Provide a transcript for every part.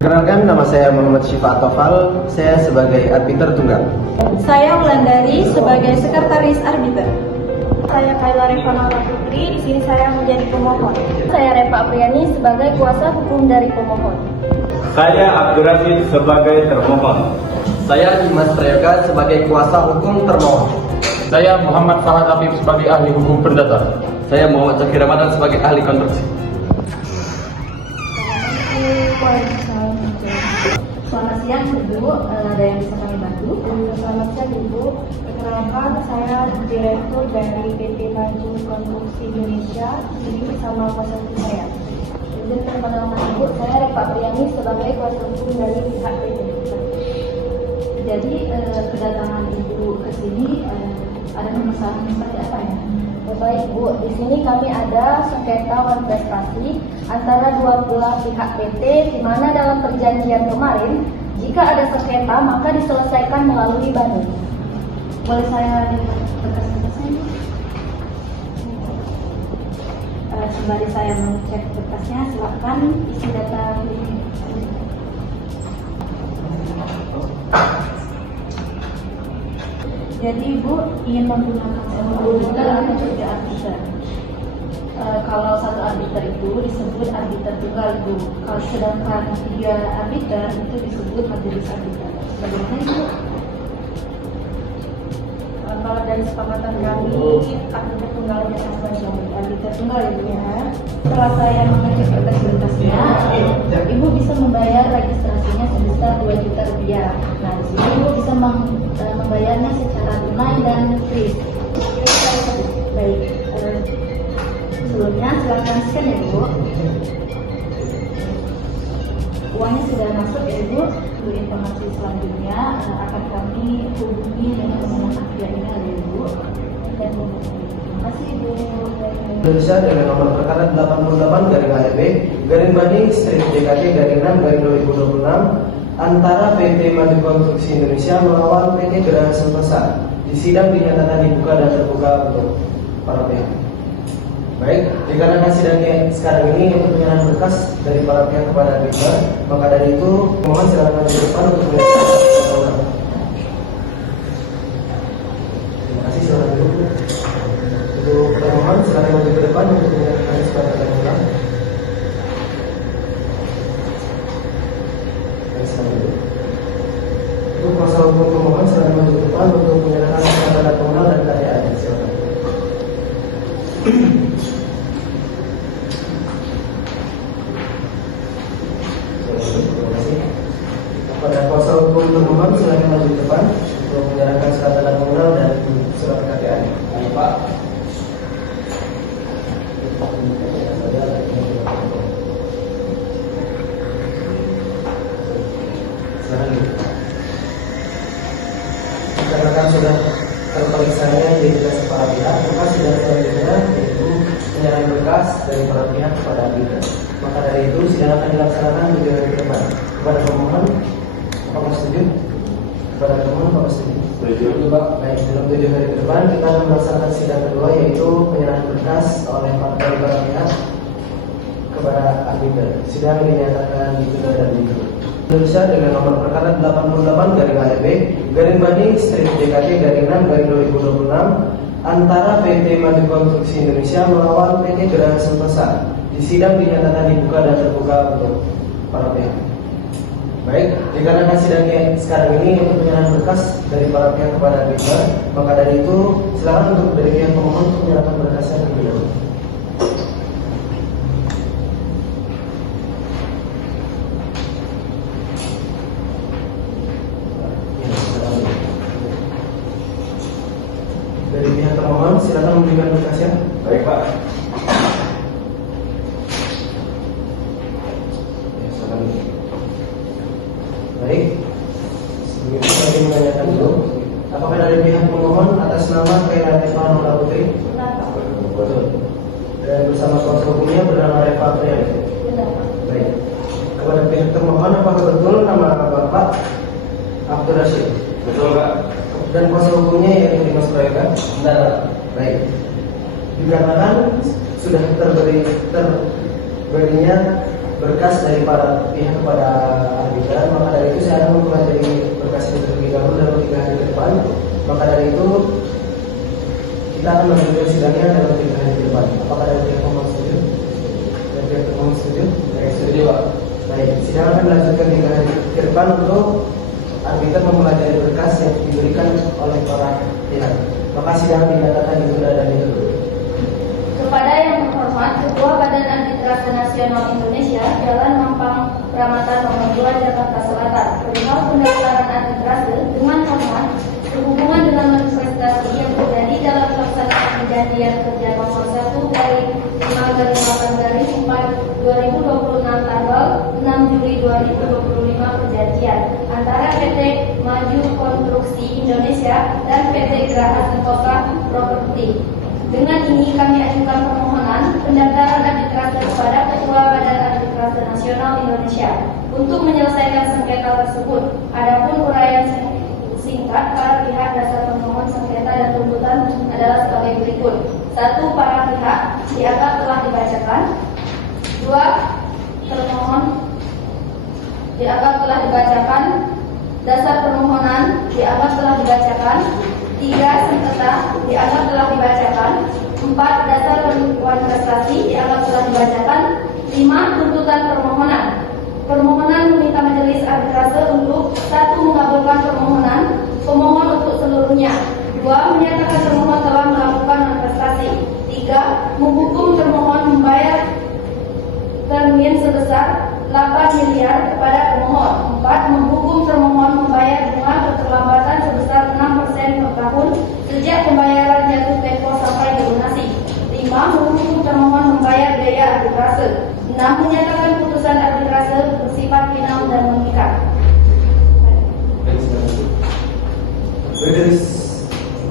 Perkenalkan, nama saya Muhammad Syifa Tofal, saya sebagai arbiter tunggal. Saya Wulandari sebagai sekretaris arbiter. Saya Kayla Revana Putri, di sini saya menjadi pemohon. Saya Reva Apriani sebagai kuasa hukum dari pemohon. Saya Abdur Rashid sebagai termohon. Saya Dimas Prayoga sebagai kuasa hukum termohon. Saya Muhammad Fahad Habib sebagai ahli hukum perdata. Saya Muhammad Zakir Ramadan sebagai ahli konstruksi. Selamat siang Ibu, ada yang bisa kami bantu? Selamat siang Ibu, perkenalkan saya Direktur dari PT Maju Konstruksi Indonesia, ini bersama kuasa hukum saya. Izin perkenalkan Ibu, saya Reva Apriani sebagai kuasa hukum dari pihak PT. Jadi kedatangan Ibu ke sini ada permasalahan seperti apa ya? Baik Bu, di sini kami ada sengketa kontestasi antara dua belah pihak PT, di mana dalam perjanjian kemarin, jika ada sengketa maka diselesaikan melalui banding. Boleh saya lihat berkas-berkasnya? Sembari saya mengecek berkasnya, silakan isi data ini. Jadi Ibu ingin menggunakan arbiter menjadi arbiter. Kalau satu arbiter itu disebut arbiter tunggal Ibu. Kalau sedangkan 3 arbiter itu disebut majelis arbiter. Bagaimana Ibu? Kalau dari sepakatan kami, arbiter tunggal biasa saja. Arbiter tunggal Ibu ya. Setelah saya mengecek berkas-berkasnya, Ibu bisa membayar registrasinya sebesar 2 juta rupiah. Nah, di sini Ibu bisa membayarnya secara tunai dan kris. Baik, sebelumnya silakan scan ya Ibu. Uangnya sudah masuk ya Ibu. Untuk informasi selanjutnya akan kami hubungi dengan pemenang akhir ini ya Ibu. Dan terima kasih Ibu. Indonesia dengan nomor perkara 88 garing AEB garing banding strip JKT garing 6 garing 2026 antara PT Maju Konstruksi Indonesia melawan PT Geraha Sentosa. Di sidang dinyatakan dibuka dan terbuka untuk para pihak. Baik, dikarenakan sidangnya sekarang ini untuk penyerahan berkas dari para pihak kepada arbiter, maka dari itu mohon silakan maju ke depan untuk menyerahkan. Terima kasih, silakan dulu. Untuk pemohon silakan maju ke depan untuk menyerahkan surat keterangan. Untuk kuasa hukum pemohon silakan maju ke depan untuk menyerahkan surat keterangan dan KTA. Silakan. Terima kasih. Kepada kuasa hukum pemohon silakan maju ke depan untuk menyerahkan surat tanda pengenal dan surat KTA. Ayo Pak. Dikarenakan sudah terperiksanya identitas para pihak, maka sidang selanjutnya yaitu penyerahan berkas dari para pihak kepada arbiter. Maka dari itu sidang akan dilaksanakan 7 hari ke depan. Kepada pemohon, apakah setuju? Kepada pemohon, apakah setuju? Setuju Pak. Baik, dalam 7 hari ke depan kita akan melaksanakan sidang kedua yaitu penyerahan berkas oleh para pihak kepada arbiter. Sidang dinyatakan ditunda dan ditutup. Indonesia dengan nomor perkara 88 garing AEB garing banding strip JKT garing 6 garing 2026 antara PT Maju Konstruksi Indonesia melawan PT Geraha Sentosa. Di sidang dinyatakan dibuka dan terbuka untuk para pihak. Baik, dikarenakan sidangnya sekarang ini untuk penyerahan berkas dari para pihak kepada arbiter, maka dari itu silakan untuk dari pihak pemohon untuk menyerahkan berkasnya terlebih dahulu. Dari pihak termohon silakan memberikan berkasnya. Baik Pak. Baik. Sebelum saya ingin menanyakan dulu, apakah dari pihak pemohon atas nama Kayla Revana Putri? Betul. Dan bersama kuasa hukumnya bernama Reva Apriani. Baik. Kepada pihak termohon, apakah betul nama Bapak Abdur Rashid? Betul Pak. Dan kuasa hukumnya yaitu Dimas Prayoga? Benar. Baik. Dikarenakan sudah terberinya berkas dari para pihak kepada arbiter, maka dari itu saya akan mempelajari berkas itu terlebih dahulu dalam 3 hari ke depan. Maka dari itu kita akan melanjutkan sidangnya dalam 3 hari ke depan. Apakah dari pihak pemohon setuju? Dari pihak pemohon setuju? Baik, setuju Pak. Baik, sidang akan dilanjutkan 3 hari ke depan untuk arbiter mempelajari berkas yang diberikan oleh para pihak. Maka sidang dinyatakan ditunda dan ditutup. Kepada yang terhormat Ketua Badan Arbitrase Nasional Indonesia, Jalan Mampang Perapatan Nomor 2 Jakarta Selatan, perihal pendaftaran arbitrase dengan hormat berhubungan dengan manifestasi yang terjadi dalam pelaksanaan perjanjian kerja nomor 1 dari 5/8/4/2026 tanggal 6 Juli 2025 perjanjian antara PT Maju Konstruksi Indonesia dan PT Geraha Sentosa Property. Dengan ini kami ajukan permohonan pendaftaran arbitrase kepada Ketua Badan Arbitrase Nasional Indonesia untuk menyelesaikan sengketa tersebut. Adapun uraian singkat para pihak dasar pemohon sengketa dan tuntutan adalah sebagai berikut. 1. Para pihak dianggap telah dibacakan. 2. Termohon dianggap telah dibacakan. Dasar permohonan dianggap telah dibacakan. 3. Sengketa dianggap telah dibacakan. 4. Dasar penentuan prestasi dianggap telah dibacakan. 5. Tuntutan permohonan. Permohonan meminta majelis arbitrase untuk 1. Mengabulkan permohonan pemohon untuk seluruhnya. 2. Menyatakan termohon telah melakukan prestasi. 3. Menghukum termohon membayar termin sebesar 8 miliar kepada pemohon. 4. Menghukum termohon membayar bunga keterlambatan sebesar 6% per tahun sejak pembayaran jatuh tempo sampai dilunasi. 5. Menghukum termohon membayar biaya arbitrase. 6. Menyatakan putusan arbitrase bersifat final dan mengikat. Dari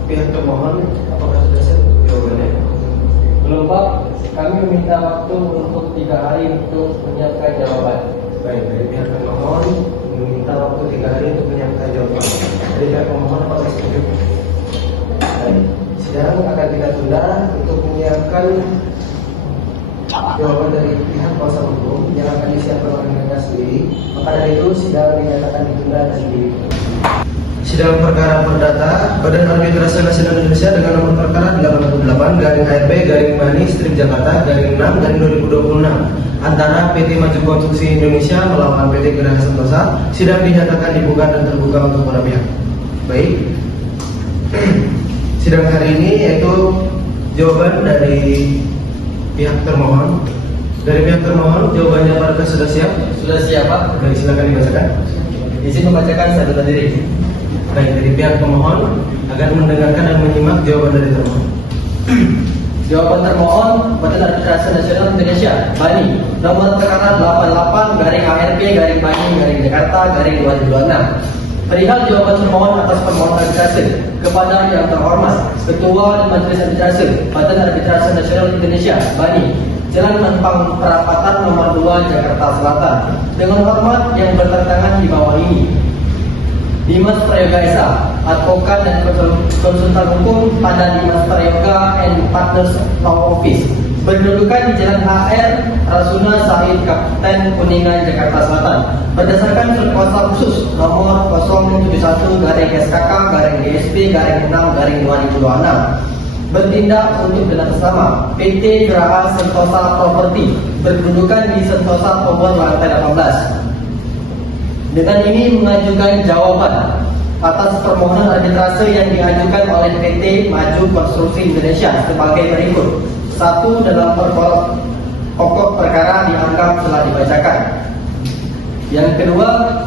pihak termohon, apakah sudah siap jawabannya? Belum Pak, kami meminta waktu untuk 3 hari untuk menyiapkan jawaban. Baik, dari pihak termohon meminta waktu 3 hari untuk menyiapkan jawaban. Dari pihak pemohon apakah setuju? Baik, sidang akan kita tunda untuk menyiapkan jawaban dari pihak kuasa hukum yang akan disiapkan oleh mereka sendiri. Maka dari itu sidang dinyatakan ditunda dan ditutup. Sidang perkara perdata Badan Arbitrase Nasional Indonesia dengan nomor perkara 88/ARB/Mani/Jakarta/6/2026 antara PT Maju Konstruksi Indonesia melawan PT Geraha Sentosa. Sidang dinyatakan dibuka dan terbuka untuk para pihak. Baik. Sidang hari ini yaitu jawaban dari pihak termohon. Dari pihak termohon jawabannya apakah sudah siap? Sudah siap Pak? Baik, silakan dibacakan. Izin membacakan sadar diri. Baik, dari pihak pemohon akan mendengarkan dan menyimak jawaban dari termohon. Jawaban termohon Badan Arbitrase Nasional Indonesia BANI nomor perkara 88/ARB/Bani/Jakarta/2026 perihal jawaban termohon atas permohonan arbitrase kepada yang terhormat Ketua Majelis Arbitrase Badan Arbitrase Nasional Indonesia BANI Jalan Mampang Perapatan nomor 2 Jakarta Selatan. Dengan hormat yang bertentangan di bawah ini: Dimas Prayoga Esa, advokat dan konsultan hukum pada Dimas Prayoga and Partners Law Office, berkedudukan di Jalan HR Rasuna Said Kapten Kuningan, Jakarta Selatan, berdasarkan surat kuasa khusus nomor 071-GSP-6-2026, bertindak untuk dan bersama PT Geraha Sentosa Property, berkedudukan di Sentosa Tower lantai 18. Dengan ini mengajukan jawaban atas permohonan arbitrase yang diajukan oleh PT Maju Konstruksi Indonesia sebagai berikut. 1. Dalam pokok perkara dianggap telah dibacakan. Yang kedua,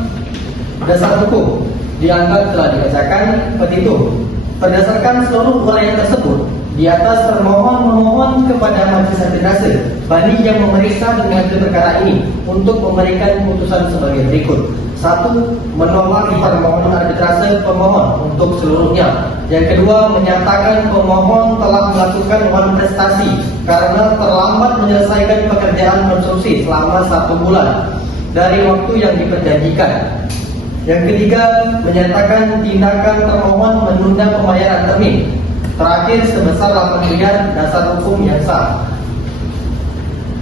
dasar hukum dianggap telah dibacakan. Petitum. Berdasarkan seluruh uraian tersebut, di atas termohon memohon kepada majelis arbitrase BANI yang memeriksa dengan perkara ini untuk memberikan putusan sebagai berikut. 1. Menolak permohonan arbitrase pemohon untuk seluruhnya. Yang kedua, menyatakan pemohon telah melakukan manifestasi karena terlambat menyelesaikan pekerjaan konstruksi selama 1 bulan dari waktu yang diperjanjikan. Yang ketiga, menyatakan tindakan termohon menunda pembayaran termin. Terakhir, sebesar 8 miliar dasar hukum yang sah.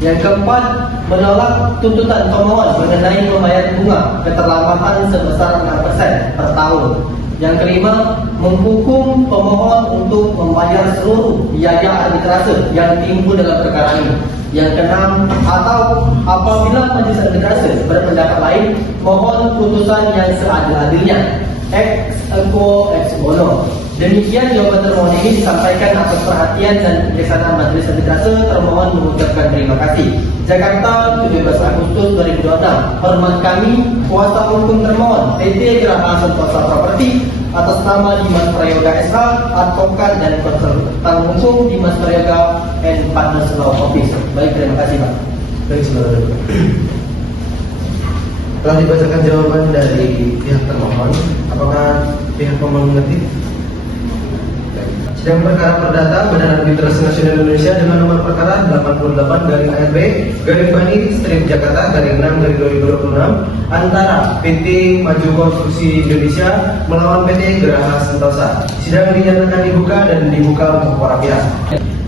Yang keempat, menolak tuntutan pemohon mengenai membayar bunga keterlambatan sebesar 6% per tahun. Yang kelima, menghukum pemohon untuk membayar seluruh biaya arbitrase yang timbul dalam perkara ini. Yang keenam, atau apabila majelis arbitrase berpendapat lain, mohon putusan yang seadil-adilnya. Ex equo ex bono. Demikian jawaban termohon ini disampaikan atas perhatian dan kebijaksanaan majelis arbitrase. Termohon mengucapkan terima kasih. Jakarta, 17 Agustus 2026. Hormat kami, kuasa hukum termohon PT Geraha Sentosa Properti atas nama Dimas Prayoga SH, advokat dan konsultan hukum Dimas Prayoga and Partners Law Office. Baik, terima kasih Pak. Baik, saudara. Telah dibacakan jawaban dari pihak termohon. Apakah pihak pemohon mengerti? Sidang perkara perdata Badan Arbitrase Nasional Indonesia dengan nomor perkara 88/ARB/Jakarta/6/2026 antara PT Maju Konstruksi Indonesia melawan PT Geraha Sentosa. Sidang dinyatakan dibuka dan dibuka untuk para pihak.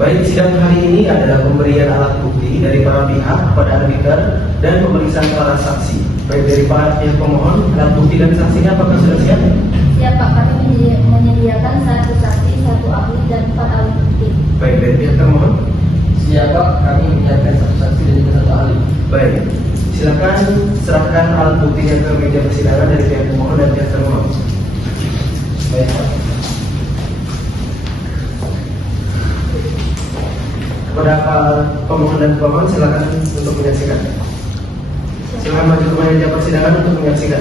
Baik, sidang hari ini adalah pemberian alat bukti dari para pihak kepada arbiter dan pemeriksaan para saksi. Baik, dari para pihak pemohon, alat bukti dan saksinya apakah sudah siap? Siap Pak, kami menyediakan 1 saksi, 1 ahli, dan 4 alat bukti. Baik, dari pihak termohon. Siap Pak, kami menyiapkan 1 saksi dan juga 1 ahli. Baik, silakan serahkan alat buktinya ke meja persidangan dari pihak pemohon dan pihak termohon. Baik, Pak. Kepada pemohon dan pemohon silakan untuk menyaksikan. Silakan maju ke meja persidangan untuk menyaksikan.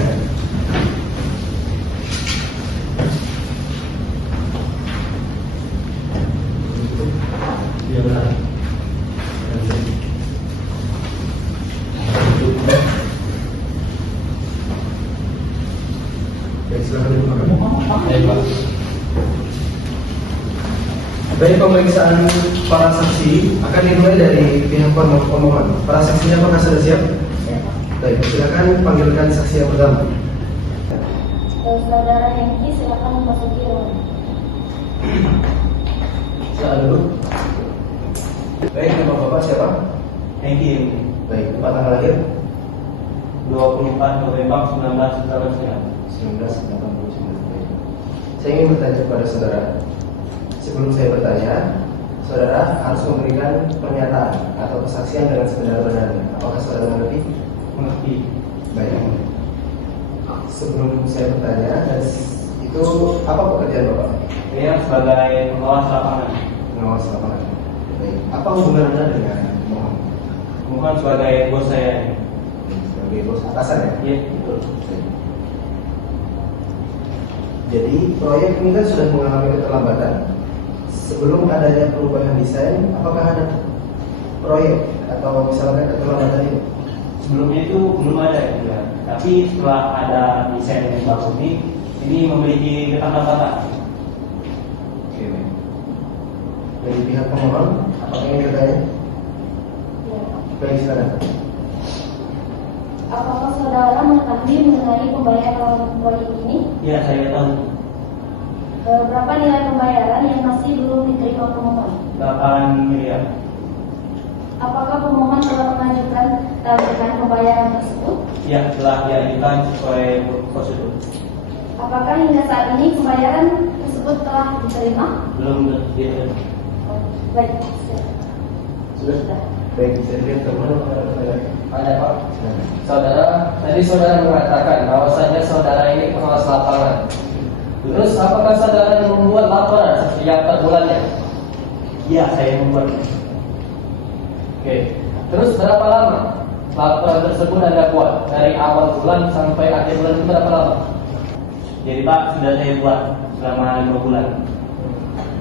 Baik, silakan dibuka. Baik, pemeriksaan para saksi akan dimulai dari pihak pemohon. Para saksinya apakah sudah siap? Baik, silakan panggilkan saksi yang pertama. Saudara Hengki, silakan memasuki ruangan. Silakan dulu. Baik, nama Bapak siapa? Hengki, Baik, Bapak tanggal lahir 24 November 1999. 1989. Baik. Saya ingin bertanya kepada saudara. Sebelum saya bertanya, saudara harus memberikan pernyataan atau kesaksian dengan sebenar-benarnya. Apakah saudara mengerti? Mengerti. Baik. Sebelum saya bertanya, itu apa pekerjaan Bapak? Saya sebagai pengawas lapangan. Pengawas lapangan. Baik. Apa hubungan Anda dengan pemohon? Mohon sebagai bos saya. Sebagai bos atasan ya? Iya, betul. Baik. Jadi proyek ini kan sudah mengalami keterlambatan. Sebelum adanya perubahan desain, apakah ada proyek atau misalkan keterlambatan itu? Sebelumnya itu belum ada ya. Tapi setelah ada desain yang bagus ini memiliki keterlambatan. Oke. Dari pihak pemohon, apakah ingin bertanya? Ya. Baik, silakan. Apakah saudara mengetahui mengenai pembayaran proyek ini? Ya, saya tahu. Berapa nilai pembayaran yang masih belum diterima pemohon? 8 miliar. Apakah pemohon telah mengajukan tagihan pembayaran tersebut? Ya, telah diajukan sesuai prosedur. Apakah hingga saat ini pembayaran tersebut telah diterima? Belum diterima. Baik, Sudah? Baik, saya lihat pemohon ada pertanyaan. Ada Pak. Saudara, tadi saudara mengatakan bahwasanya saudara ini pengawas lapangan. Terus apakah saudara membuat laporan setiap per bulannya? Iya, saya membuat. Oke. Terus berapa lama laporan tersebut Anda buat? Dari awal bulan sampai akhir bulan itu berapa lama? Jadi Pak, sudah saya buat selama 5 bulan.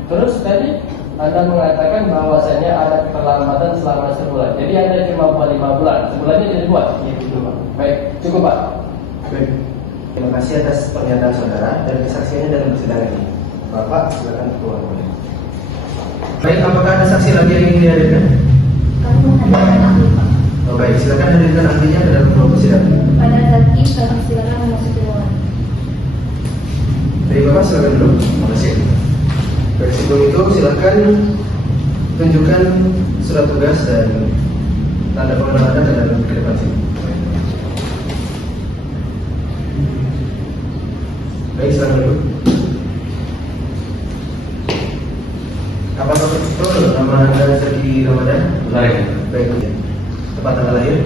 Terus tadi Anda mengatakan bahwasanya ada keterlambatan selama sebulan. Jadi Anda cuma buat 5 bulan. Sebulannya jadi buat? Iya, betul Pak. Baik, cukup Pak. Baik. Terima kasih atas pernyataan saudara dan kesaksiannya dalam persidangan ini. Bapak, silakan keluar boleh. Baik, apakah ada saksi lagi yang ingin dihadirkan? kami menghadirkan ahli Pak. Oh, baik, silakan hadirkan ahlinya ke dalam ruang persidangan. Pada Zaki, kami silakan memasuki ruangan. Dari Bapak silakan dulu. Terima kasih. Baik, sebelum itu silakan tunjukkan surat tugas dan tanda pengenalkan dan ke depan sini. Baik, silakan dulu. Apa betul nama Anda Zaki Ramadan? Benar ya? Baik, ya. Tepat tanggal lahir?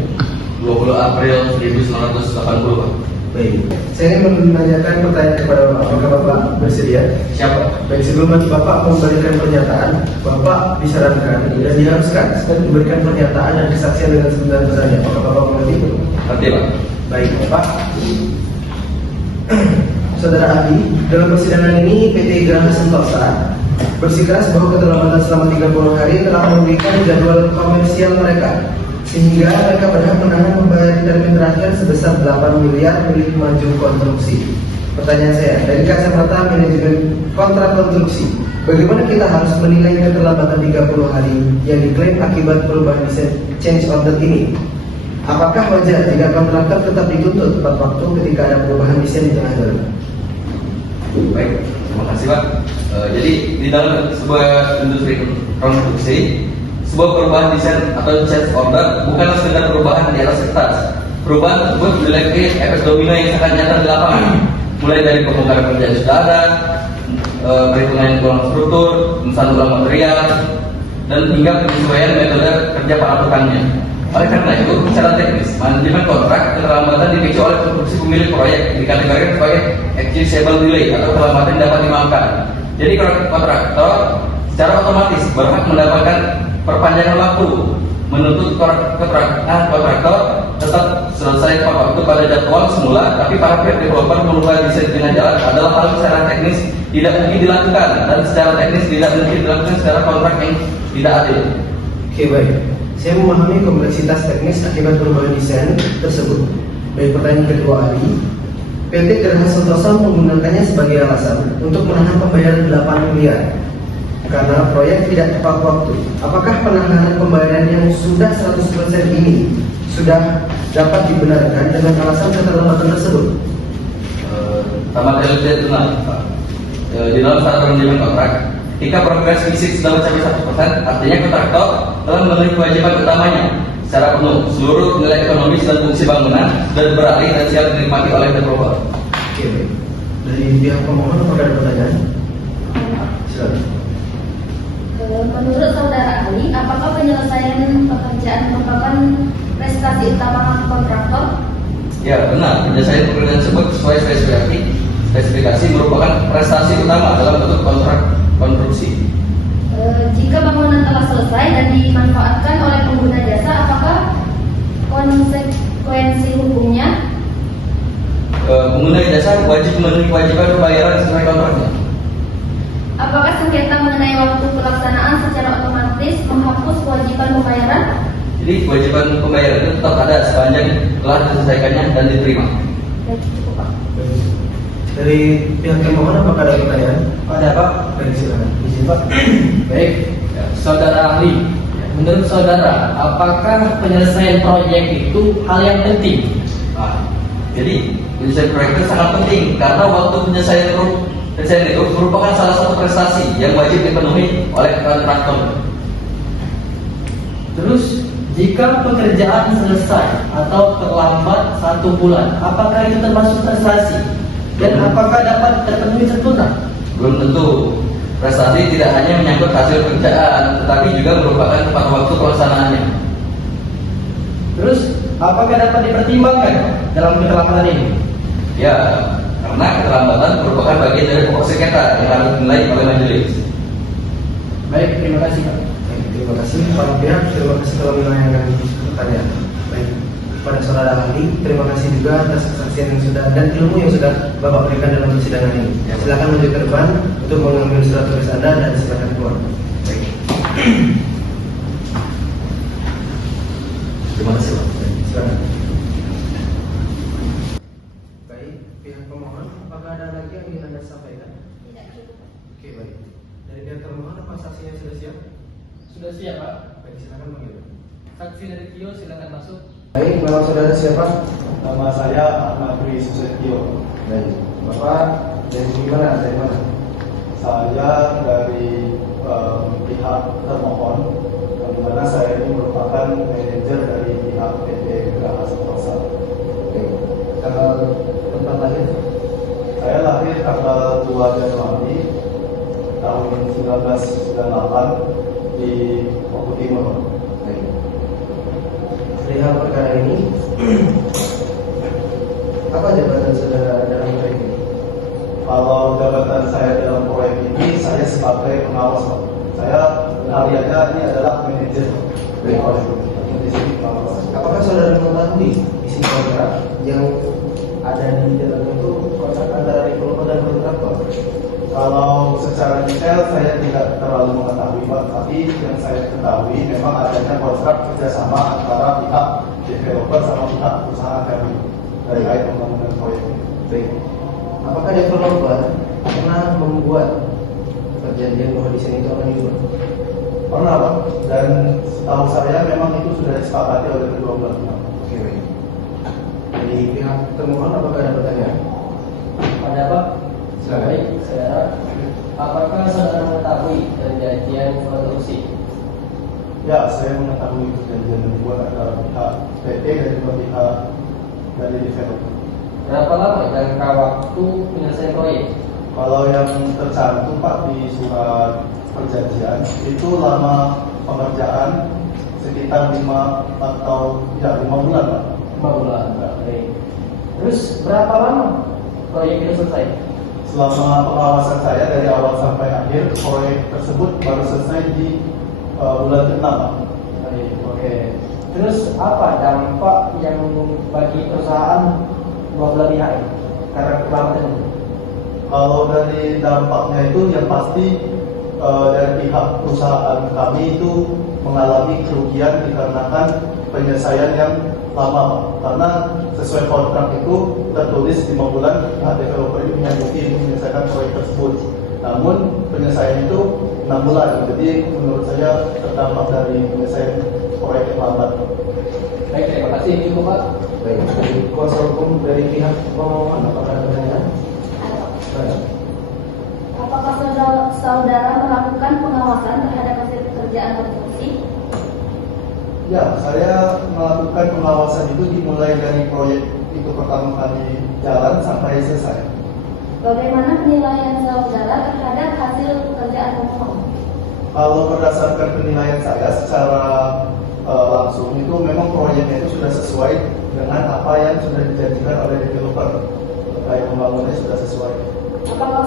20 April 1980 Pak. Baik. Saya ingin menanyakan pertanyaan kepada Bapak. Apakah Bapak bersedia? Siapa? Baik, sebelum Bapak memberikan pernyataan, Bapak disarankan dan diharuskan memberikan pernyataan dan kesaksian dengan sebenar-benarnya. Apakah Bapak mengerti itu? Ngerti Pak? Baik, Bapak. Saudara ahli, dalam persidangan ini PT Geraha Sentosa bersikeras bahwa keterlambatan selama 30 hari telah merugikan jadwal komersial mereka, sehingga mereka berhak menahan membayar termin terakhir sebesar 8 miliar milik Maju Konstruksi. Pertanyaan saya, dari kacamata manajemen kontrak konstruksi, bagaimana kita harus menilai keterlambatan 30 hari yang diklaim akibat perubahan desain change order ini? Apakah wajar jika kontraktor tetap dituntut tepat waktu ketika ada perubahan desain di tengah jalan? Baik, terima kasih Pak. Jadi di dalam sebuah industri konstruksi, sebuah perubahan desain atau change order bukanlah sekedar perubahan di atas kertas. Perubahan tersebut memiliki efek domino yang sangat nyata di lapangan, mulai dari pembongkaran kerjaan sudah ada, perhitungan ulang struktur, pemesanan ulang material, dan hingga penyesuaian metode kerja para tukangnya. Oleh karena itu, secara teknis, manajemen kontrak keterlambatan dipicu oleh konstruksi pemilik proyek dikategorikan sebagai excusable delay atau keterlambatan yang dapat dimaafkan. Jadi kontraktor secara otomatis berhak mendapatkan perpanjangan waktu, menuntut kontraktor tetap selesai tepat waktu pada jadwal semula, tapi para pihak developer merubah desain dengan jalan adalah hal secara teknis tidak mungkin dilakukan, dan secara teknis tidak mungkin dilakukan secara kontrak yang tidak adil. Oke, baik. Saya memahami kompleksitas teknis akibat perubahan desain tersebut. Baik, pertanyaan kedua ahli. PT Geraha Sentosa menggunakannya sebagai alasan untuk menahan pembayaran 8 miliar karena proyek tidak tepat waktu. Apakah penahanan pembayaran yang sudah 100% ini sudah dapat dibenarkan dengan alasan keterlambatan tersebut? Tamat LC benar, Pak. Di dalam syarat perjanjian kontrak, jika progres fisik sudah mencapai 1%, artinya kontraktor telah memenuhi kewajiban utamanya secara penuh. Seluruh nilai ekonomis dan fungsi bangunan sudah beralih dan siap dinikmati oleh developer. Oke, baik. Dari pihak pemohon apakah ada pertanyaan? Silakan. Menurut saudara ahli, apakah penyelesaian pekerjaan merupakan prestasi utama kontraktor? Ya benar, penyelesaian pekerjaan tersebut sesuai spesifikasi merupakan prestasi utama dalam bentuk kontrak konstruksi. Jika bangunan telah selesai dan dimanfaatkan oleh pengguna jasa, apakah konsekuensi hukumnya? Pengguna jasa wajib memenuhi kewajiban pembayaran sesuai kontraknya. Apakah sengketa mengenai waktu pelaksanaan secara otomatis menghapus kewajiban pembayaran? Jadi kewajiban pembayaran itu tetap ada sepanjang telah diselesaikannya dan diterima. Ya, cukup, Pak. Dari pihak pemohon apakah ada pertanyaan? Ada Pak? Baik, silakan. Izin Pak. Baik, saudara ahli. Menurut saudara, apakah penyelesaian proyek itu hal yang penting? Jadi penyelesaian proyek itu sangat penting karena waktu penyelesaian itu merupakan salah satu prestasi yang wajib dipenuhi oleh kontraktor. Terus, jika pekerjaan selesai atau terlambat 1 bulan, apakah itu termasuk prestasi? Dan apakah dapat terpenuhi sempurna? Belum tentu. Prestasi tidak hanya menyangkut hasil pekerjaan, tetapi juga merupakan tepat waktu pelaksanaannya. Terus, apakah dapat dipertimbangkan dalam keterlambatan ini? Ya, karena keterlambatan merupakan bagian dari pokok sengketa yang harus dinilai oleh majelis. Baik, terima kasih Pak. Baik, terima kasih para pihak. Terima kasih telah menanyakan pertanyaan. Baik, pada saudara ahli, terima kasih juga atas kesaksian yang sudah dan ilmu yang sudah Bapak berikan dalam persidangan ini. Silakan menuju ke depan untuk mengambil surat tulis Anda dan silakan keluar. Baik. Terima kasih, Pak. Silakan. Baik, pihak pemohon, apakah ada lagi yang ingin Anda sampaikan? Tidak cukup, Pak. Oke, baik. Dari pihak termohon, apa saksinya sudah siap? Sudah siap Pak. Baik, silakan mengirim. Saksi dari Tio silakan masuk. Baik, nama saudara siapa? Nama saya Ahmad Dwi Susetio. Baik, Bapak dari mana? Dari mana? Saya dari pihak termohon, di mana saya ini merupakan manajer dari pihak PT Geraha Sentosa. Oke. Tanggal tempat lahir? Saya lahir tanggal 2 Januari tahun 1998 di Lombok Timur. Baik. Perihal perkara ini, apa jabatan saudara dalam proyek ini? Kalau jabatan saya dalam proyek ini, saya sebagai pengawas, Pak. Saya aliannya ini adalah manajer dari proyek ini. Di sini pengawas. Apakah saudara mengetahui isi kontrak yang ada di dalamnya itu kontrak antara developer dan kontraktor? Kalau secara detail saya tidak terlalu mengetahui, Pak. Tapi yang saya ketahui memang adanya kontrak kerjasama antara pihak developer sama pihak perusahaan kami terkait pembangunan proyek ini. Baik. Apakah developer pernah membuat perjanjian bahwa desain itu akan dibuat? Pernah, Pak. Dan setahu saya memang itu sudah disepakati oleh kedua belah pihak. Oke, baik. Dari pihak termohon apakah ada pertanyaan? Ada Pak? Silakan. Baik, saudara. Apakah saudara mengetahui perjanjian konstruksi? Ya, saya mengetahui perjanjian yang dibuat antara pihak PT dan juga pihak dari developer. Berapa lama jangka waktu penyelesaian proyek? Kalau yang tercantum, Pak, di surat perjanjian itu lama pengerjaan sekitar 5 bulan, Pak. 5 bulan. Baik. Terus berapa lama proyek itu selesai? Selama pengawasan saya dari awal sampai akhir, proyek tersebut baru selesai di bulan ke-6, Pak. Baik, oke. Terus apa dampak yang bagi perusahaan dua belah pihak ini karena kelamatan ini? Kalau dari dampaknya itu yang pasti dari pihak perusahaan kami itu mengalami kerugian dikarenakan penyelesaian yang lama, Pak. Karena sesuai kontrak itu tertulis 5 bulan pihak developer ini menyanggupi menyelesaikan proyek tersebut. Namun penyelesaian itu 6 bulan. Jadi menurut saya terdampak dari penyelesaian proyek yang lambat. Baik, terima kasih. Cukup Pak. Baik. Dari kuasa hukum dari pihak pemohon apakah ada pertanyaan? Ada. Apakah saudara melakukan pengawasan terhadap hasil pekerjaan konstruksi? Ya, saya melakukan pengawasan itu dimulai dari proyek itu pertama kali jalan sampai selesai. Bagaimana penilaian saudara terhadap hasil pekerjaan pemohon? Kalau berdasarkan penilaian saya secara langsung itu memang proyeknya itu sudah sesuai dengan apa yang sudah dijanjikan oleh developer. Terkait pembangunannya sudah sesuai. Apakah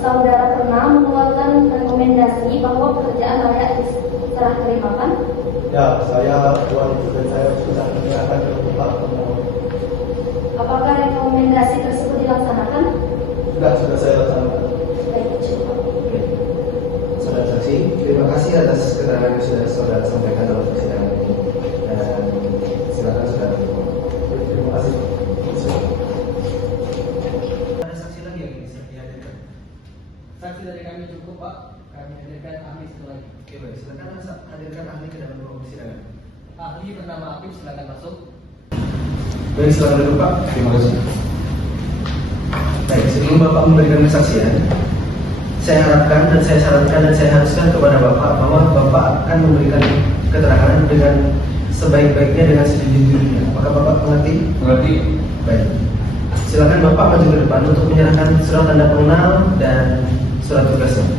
saudara pernah mengeluarkan rekomendasi bahwa pekerjaan layak diserah terimakan? Ya, saya buat itu dan saya sudah menyerahkan ke pihak pemohon. Apakah rekomendasi tersebut dilaksanakan? Sudah saya laksanakan. Baik, cukup. Saudara saksi, terima kasih atas keterangan yang sudah saudara sampaikan dalam persidangan ini. Dan silakan saudara. Terima kasih. Ada saksi lagi yang bisa dihadirkan? Saksi dari kami cukup Pak. Kami hadirkan ahli satu lagi. Oke, baik. Silakan hadirkan ahli ke dalam ruang persidangan. Ahli bernama Apip, silakan masuk. Baik, silakan duduk Pak. Terima kasih. Baik, sebelum Bapak memberikan kesaksian, saya harapkan dan saya sarankan dan saya haruskan kepada Bapak bahwa Bapak akan memberikan keterangan dengan sebaik-baiknya dengan sejujurnya. Apakah Bapak mengerti? Mengerti? Baik. Silakan Bapak maju ke depan untuk menyerahkan surat tanda pengenal dan surat tugasnya.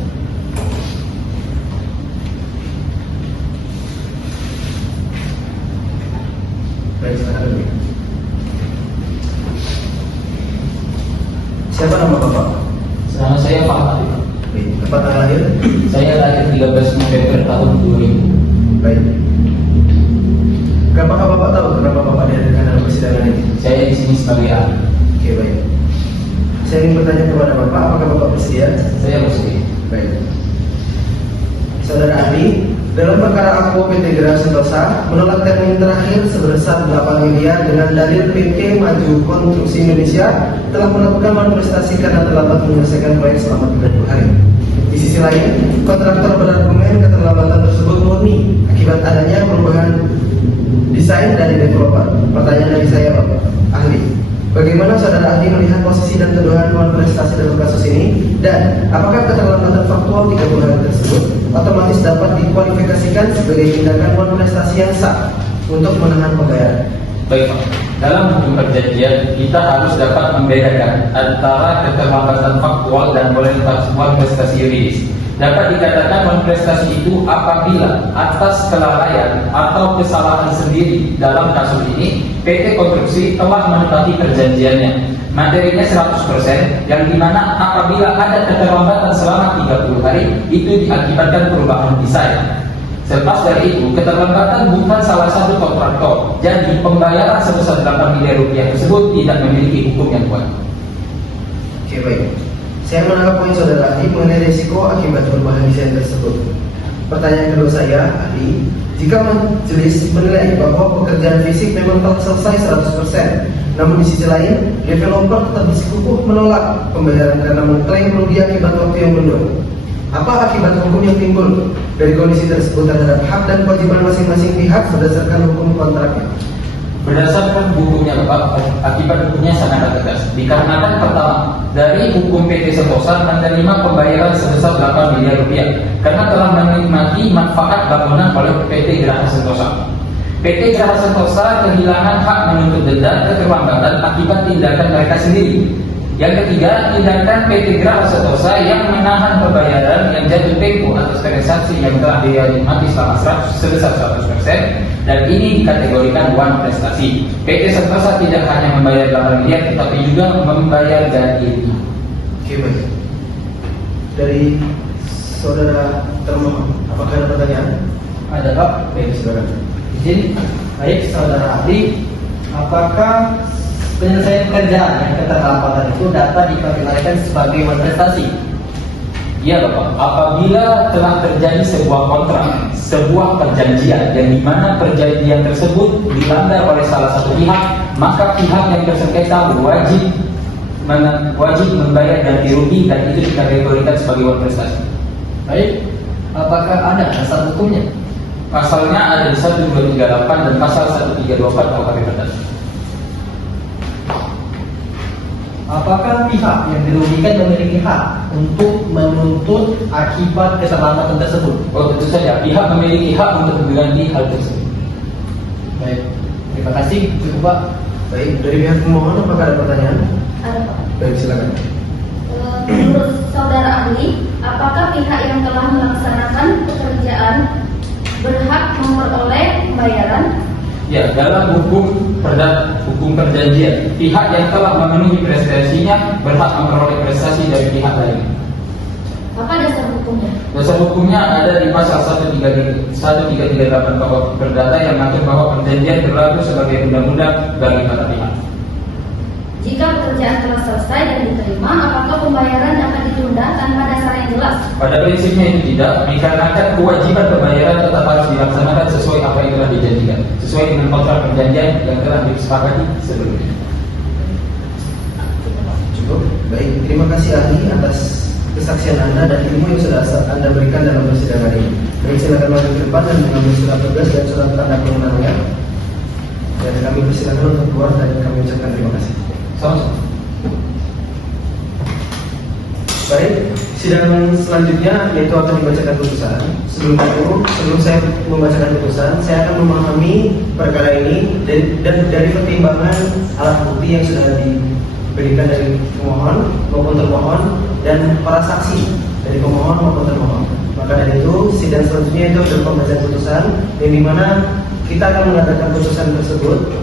Baik, silakan dulu. Siapa nama Bapak? Nama saya Pak Habib. Baik, tempat tanggal lahir? Saya lahir 13 November tahun 2000. Baik. Apakah Bapak tahu kenapa Bapak dihadirkan dalam persidangan ini? Saya di sini sebagai ahli. Oke, baik. Saya ingin bertanya kepada Bapak, apakah Bapak bersedia? Saya muslim. Baik. Saudara ahli, dalam perkara Aqua PT Geraha Sentosa menolak termin terakhir sebesar 8 miliar dengan dalil PT Maju Konstruksi Indonesia telah melakukan manifestasi karena terlambat menyelesaikan proyek selama 30 hari. Di sisi lain, kontraktor berargumen keterlambatan tersebut murni akibat adanya perubahan desain dari developer. Pertanyaan dari saya, Bapak ahli, bagaimana saudara ahli melihat posisi dan tuduhan manifestasi dalam kasus ini, dan apakah keterlambatan faktual 30 hari tersebut otomatis dapat dikualifikasikan sebagai tindakan manifestasi yang sah untuk menahan pembayaran. Baik, Pak. Dalam hukum perjanjian, kita harus dapat membedakan antara keterlambatan faktual dan prestasi yuridis. Dapat dikatakan non-prestasi itu apabila atas kelalaian atau kesalahan sendiri. Dalam kasus ini, PT Konstruksi telah menepati perjanjiannya. Materinya 100%, yang dimana apabila ada keterlambatan selama 30 hari, itu diakibatkan perubahan desain. Selepas dari itu, keterlambatan bukan salah satu kontraktor. Jadi, pembayaran sebesar 8 miliar rupiah tersebut tidak memiliki hukum yang kuat. Oke, baik. Saya menangkap poin saudara ahli mengenai risiko akibat perubahan desain tersebut. Pertanyaan kedua saya, ahli, jika majelis menilai bahwa pekerjaan fisik memang telah selesai 100%, namun di sisi lain, developer tetap bersikukuh menolak pembayaran karena mengklaim merugi akibat waktu yang mundur. Apa akibat hukum yang timbul dari kondisi tersebut terhadap hak dan kewajiban masing-masing pihak berdasarkan hukum kontraknya? Berdasarkan hukumnya Bapak, akibat hukumnya sangat tegas. Dikarenakan pertama, dari hukum PT Sentosa menerima pembayaran sebesar 8 miliar rupiah karena telah menikmati manfaat bangunan oleh PT Geraha Sentosa. PT Geraha Sentosa kehilangan hak menuntut denda keterlambatan akibat tindakan mereka sendiri. Yang ketiga, tindakan PT Geraha Sentosa yang menahan pembayaran yang jatuh tempo atas transaksi yang telah dinikmati selama sebesar 100%, dan ini dikategorikan one prestasi. PT Sentosa tidak hanya membayar 8 miliar, tetapi juga membayar ganti. Oke, baik. Dari saudara termohon, apakah ada pertanyaan? Ada, Pak. Baik, silakan. Izin, baik saudara ahli, apakah penyelesaian pekerjaan yang keterlambatan itu dapat dikategorikan sebagai prestasi? Ya Bapak, apabila telah terjadi sebuah kontrak, sebuah perjanjian yang dimana perjanjian tersebut dilanggar oleh salah satu pihak, maka pihak yang tersengketa wajib membayar ganti rugi dan itu dikategorikan sebagai one prestasi. Baik, apakah ada dasar hukumnya? Pasalnya ada di 1238 dan pasal 1324 KUHP Perdata. Apakah pihak yang dirugikan memiliki hak untuk menuntut akibat keterlambatan tersebut? Oh, tentu saja pihak memiliki hak untuk mengganti hal tersebut. Baik, terima kasih. Cukup, Pak. Baik, dari pihak pemohon apakah ada pertanyaan? Ada, Pak. Baik, silakan. Menurut saudara ahli, apakah pihak yang telah melaksanakan pekerjaan berhak memperoleh pembayaran? Ya, dalam hukum perjanjian, pihak yang telah memenuhi prestasinya berhak memperoleh prestasi dari pihak lain. Apa dasar hukumnya? Dasar hukumnya ada di pasal 1338 KUHP Perdata yang mengatur bahwa perjanjian berlaku sebagai undang-undang bagi para pihak. Jika pekerjaan telah selesai dan diterima, apakah pembayaran dapat ditunda tanpa dasar yang jelas? Pada prinsipnya itu tidak, dikarenakan kewajiban pembayaran tetap harus dilaksanakan sesuai apa yang telah dijanjikan, sesuai dengan kontrak perjanjian yang telah disepakati sebelumnya. Cukup. Baik, terima kasih ahli atas kesaksian Anda dan ilmu yang sudah Anda berikan dalam persidangan ini. Baik, silakan maju ke depan dan mengambil surat tugas dan surat tanda pengenalnya. Dan kami persilakan untuk keluar dan kami ucapkan terima kasih. Sama-sama. Baik, sidang selanjutnya yaitu akan dibacakan putusan. Sebelum saya membacakan putusan, saya akan memahami perkara ini dan dari pertimbangan alat bukti yang sudah diberikan dari pemohon maupun termohon dan para saksi dari pemohon maupun termohon. Maka dari itu, sidang selanjutnya itu adalah pembacaan putusan yang dimana kita akan mengadakan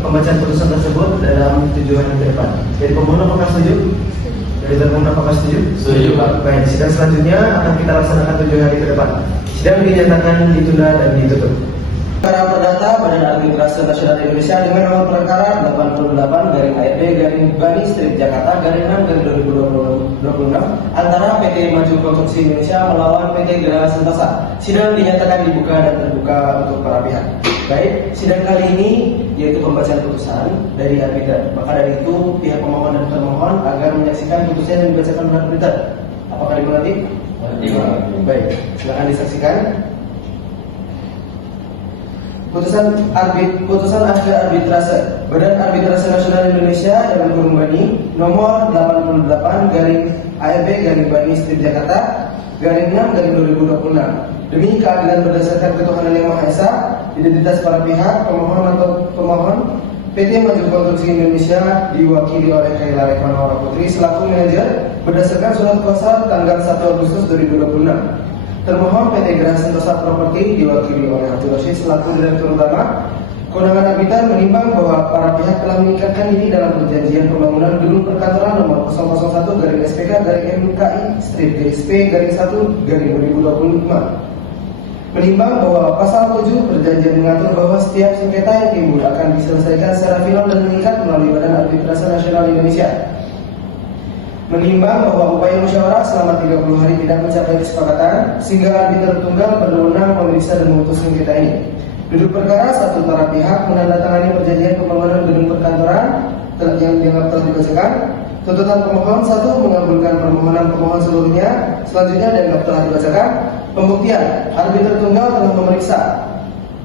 pembacaan putusan tersebut dalam 7 hari ke depan. Dari pemohon apakah setuju? Dari termohon apakah setuju? Setuju, Pak. Baik, sidang selanjutnya akan kita laksanakan 7 hari ke depan. Sidang dinyatakan ditunda dan ditutup. Perkara perdata Badan Arbitrase Nasional Indonesia dengan nomor perkara 88/AEP/Bani/Jakarta/6/2026 antara PT Maju Konstruksi Indonesia melawan PT Geraha Sentosa. Sidang dinyatakan dibuka dan terbuka untuk para pihak. Baik, sidang kali ini yaitu pembacaan putusan dari arbiter. Maka dari itu pihak pemohon dan termohon agar menyaksikan putusan yang dibacakan oleh arbiter. Apakah dimengerti? Baik, silakan disaksikan. Putusan akhir arbitrase Badan Arbitrase Nasional Indonesia dengan kurung Bani nomor 88/AEP/Bani/Jakarta 6/2026. Demi keadilan berdasarkan ketuhanan yang Maha Esa, identitas para pihak, pemohon atau pemohon, PT Maju Konstruksi Indonesia diwakili oleh Kaila Rekmanawara Putri selaku manajer berdasarkan surat kuasa tanggal 1 Agustus 2026. Termohon PT Geraha Sentosa Properti diwakili oleh Abdul Rashid selaku Direktur Utama. Kewenangan arbiter menimbang bahwa para pihak telah mengikatkan diri dalam perjanjian pembangunan gedung perkantoran nomor 001/SPK/MKI/DSP/1/2025. Menimbang bahwa pasal 7 perjanjian mengatur bahwa setiap sengketa yang timbul akan diselesaikan secara final dan mengikat melalui Badan Arbitrase Nasional Indonesia. Menimbang bahwa upaya musyawarah selama 30 hari tidak mencapai kesepakatan sehingga arbiter tunggal berwenang memeriksa dan memutus sengketa ini. Duduk perkara, satu, para pihak menandatangani perjanjian pembangunan gedung perkantoran yang dianggap telah dibacakan. Tuntutan pemohon, satu, mengabulkan permohonan pemohon seluruhnya. Selanjutnya dianggap telah dibacakan. Pembuktian, arbiter tunggal telah memeriksa.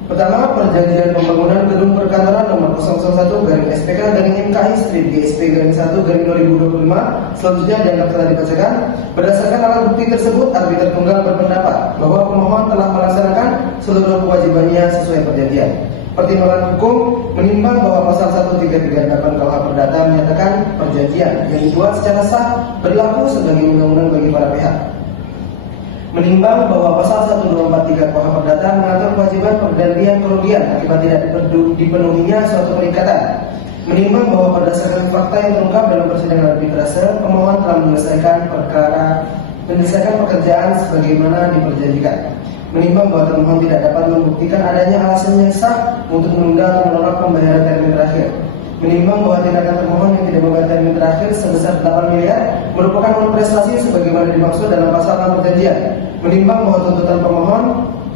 Pertama, perjanjian pembangunan gedung perkantoran nomor 001/SPK/MKI/DSP/1/2025. Selanjutnya dianggap telah dibacakan. Berdasarkan alat bukti tersebut, arbiter tunggal berpendapat bahwa pemohon telah melaksanakan seluruh kewajibannya sesuai perjanjian. Pertimbangan hukum menimbang bahwa pasal 1338 KUH Perdata menyatakan perjanjian yang dibuat secara sah berlaku sebagai undang-undang bagi para pihak. Menimbang bahwa pasal 1243 KUH Perdata mengatur kewajiban pergantian kerugian akibat tidak dipenuhinya suatu perikatan. Menimbang bahwa berdasarkan fakta yang terungkap dalam persidangan arbitrase, pemohon telah menyelesaikan pekerjaan sebagaimana diperjanjikan. Menimbang bahwa termohon tidak dapat membuktikan adanya alasan yang sah untuk menunda atau menolak pembayaran termin terakhir. Menimbang bahwa tindakan termohon yang tidak membayar termin terakhir sebesar 8 miliar merupakan prestasi sebagaimana dimaksud dalam pasal 6 perjanjian. Menimbang bahwa tuntutan pemohon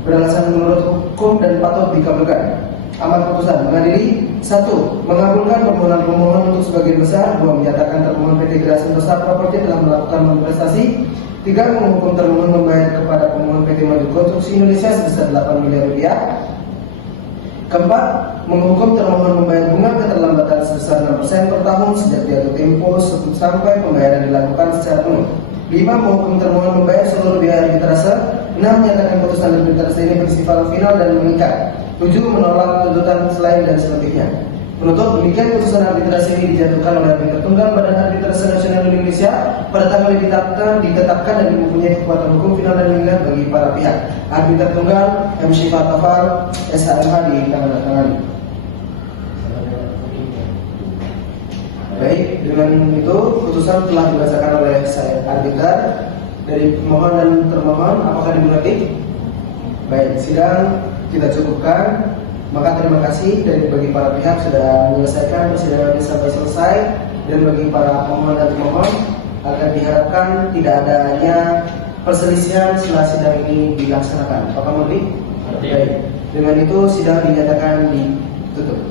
beralasan menurut hukum dan patut dikabulkan. Amar putusan mengadili: 1. Mengabulkan permohonan pemohon untuk sebagian besar. 2. Menyatakan termohon PT Geraha Sentosa Properti telah melakukan prestasi. 3. Menghukum termohon membayar kepada pemohon PT Maju Konstruksi Indonesia sebesar 8 miliar rupiah. 4. Menghukum termohon membayar bunga keterlambatan sebesar 6% per tahun sejak jatuh tempo sampai pembayaran dilakukan secara penuh. 5. Menghukum termohon membayar seluruh biaya arbitrase. 6. Menyatakan putusan arbitrase ini bersifat final dan mengikat. 7. Menolak tuntutan selain dan selanjutnya. Penutup, demikian putusan arbitrase ini dijatuhkan oleh arbiter tunggal Badan Arbitrase Nasional Indonesia pada tanggal yang ditetapkan dan mempunyai kekuatan hukum final dan mengikat bagi para pihak. Arbiter tunggal M. Syifa Tafar, SHMH ditandatangani. Baik, dengan itu putusan telah dibacakan oleh saya arbiter. Dari pemohon dan termohon, apakah dimengerti? Baik, sidang kita cukupkan. Maka terima kasih bagi para pihak sudah menyelesaikan persidangan ini sampai selesai, dan bagi para pemohon dan termohon akan diharapkan tidak adanya perselisihan setelah sidang ini dilaksanakan. Apakah mengerti? Baik. Dengan itu sidang dinyatakan ditutup.